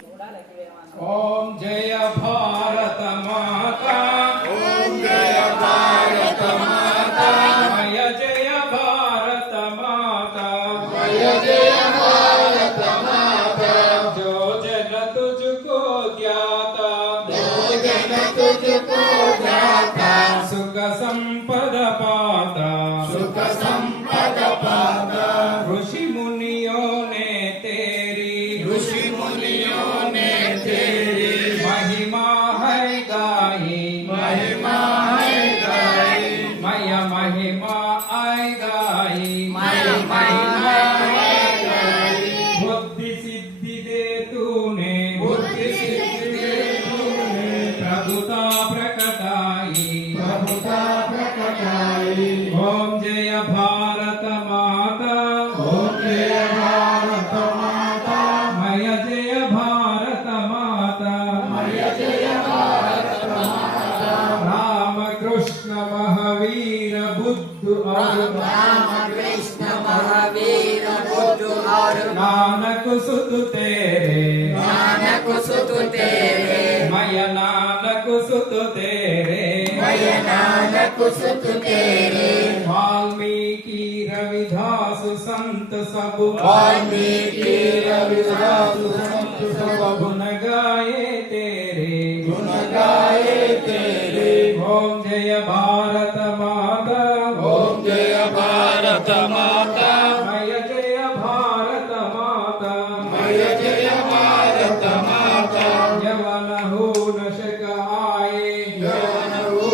ओम जय भारत माता, ओम जय भारत माता, मय जय भारत माता, मय जय भारत माता। जो जन तुझको ज्ञाता, जो जन तुझको ज्ञाता, सुख संपद पाता, सुख संपद पाता। ऋषि मुनियों ने तेरी, ऋषि मुनियों ने तेरी महिमा है गाई, महिमा है गाई, मय महिमा आय गाई, महिमा है गाई। बुद्धि सिद्धि दे तूने, बुद्धि सिद्धि दे तूने, प्रभुता प्रकटाई, प्रभुता प्रकटाई। ओम जय भारत माता, ओम जय भारत माता, मय जय भारत माता, मय जय भारत माता। राम कृष्ण महावीर बुद्ध और राम कृष्ण महावीर बुद्ध और नानक सुत तेरे, नानक सुत तेरे, मय नानक सुत तेरे, मय नानक सुत तेरे। वाल्मीकि रविदास संत सब, वाल्मीकि रविदास संत सब गुण गाए तेरे, गुण गाए तेरे। ओम जय भारत माता, ओम जय भारत माता, मय जय भारत माता, मय जय भारत माता। यवन हो न शक आए, यवन हो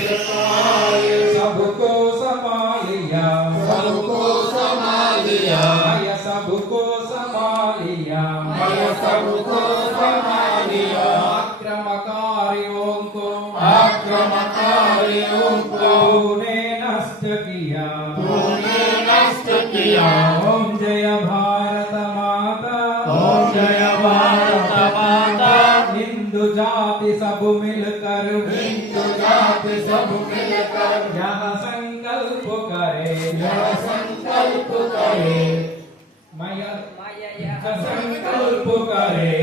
सकाए, सबको संभालिया, सबको संभालिया, मय सबको संभालिया, मय सबको संभालिया। आक्रमकारियों को, आक्रमकारियों को तूने नष्ट किया, तूने नष्ट किया। ओम जय भारत माता, ओम जय भारत माता, हिंदू जाति सब मिलकर, हिंदू जाति सब मिलकर यह संकल्प करे, यह संकल्प करे, मय संकल्प करे,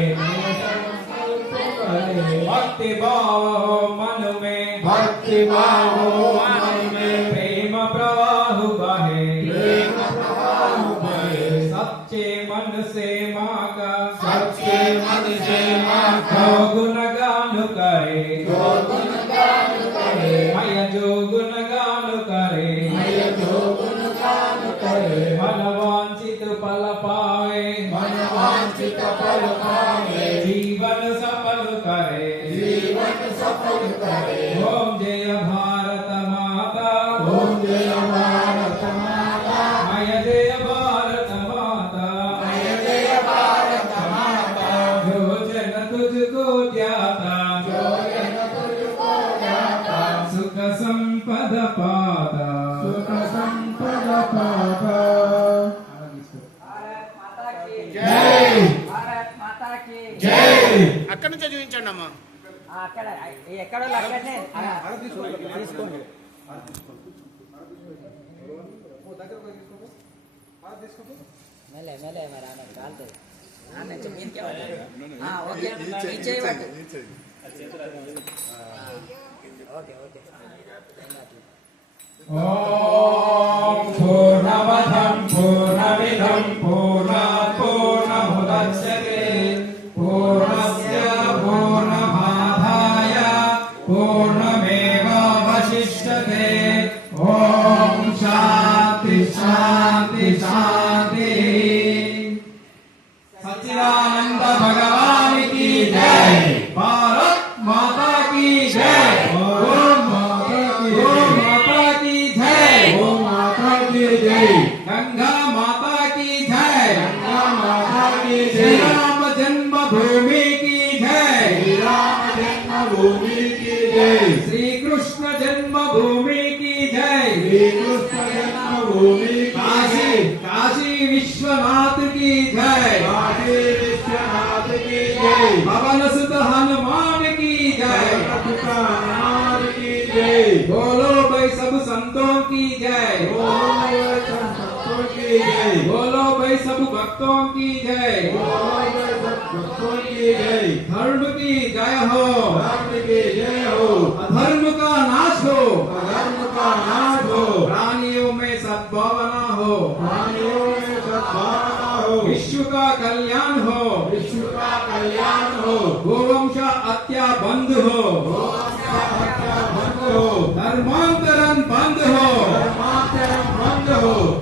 संकल्प करे। भक्ति भाव हो मन में, भक्ति भाव हो मन में, प्रेम प्रवाह बहे, प्रेम प्रवाह बहे। सच्चे मन से माँ का, सच्चे मन से माँ का जो गुणगान करे, जो गुणगान करे, मय जो गुणगान करे, मय जो गुणगान करे। मनवांछित फल पावे, मनवांछित फल पावे, जीवन सफल करे, जीवन सफल करे। ओम जय भारत माता, ओम जय भारत माता, मय जय भारत माता, मय जय भारत माता। जो जन तुझको ज्ञाता, जो जन तुझको ज्ञाता, सुख संपद पाता, सुख संपद पाता। जय जय भारत माता की जय। అక్కడి నుంచే చూపించండి అమ్మా. అక్కడ ఎక్కడో అక్కడనే తీసుకోండి. మెల్లే మెల్లే మరి ఆమె కాలుతుంది. నుంచి మీదకే పట్టు. ఓకే ఈ చేయి పట్టు. ఓకే ఓకే ఓం పూర్ణమదం పూర్ణమిదం పూర్ణాత్ పూర్ణముదచ్యతే పూర్ణస్య పూర్ణమాదాయ పూర్ణమేవావశిష్యతే. ఓం శాంతి శాంతి శాంతి. सच्चिदानंद भगवान की जय, भारत माता की जय, ओम माता की जय, ओम माता की जय, गंगा माता की जय, गंगा माता की श्री जय, राम जन्मभूमि की जय, श्री राम जन्मभूमि की जय, श्री कृष्ण जन्मभूमि की जय, श्री कृष्ण जन्मभूमि की काशी जय, काशी विश्वनाथ की जय, काशी विश्वनाथ की जय, पवन सुत हनुमान की जय, पिता हनुमान की जय, बोलो भाई सब संतों की जय, बोलो संतों की जय, बोलो भाई सब भक्तों की जय, बोलो सब भक्तों की की जय। धर्म की जय हो, धर्म की जय हो। अधर्म का नाश हो, अधर्म का नाश हो। प्राणियों में सद्भावना हो, प्राणियों में सद्भावना हो। विश्व का कल्याण हो, विश्व का कल्याण हो। गोवंश हत्या बंद हो, गोवंश हत्या बंद हो। धर्मांतरण बंद हो, धर्मांतरण बंद हो।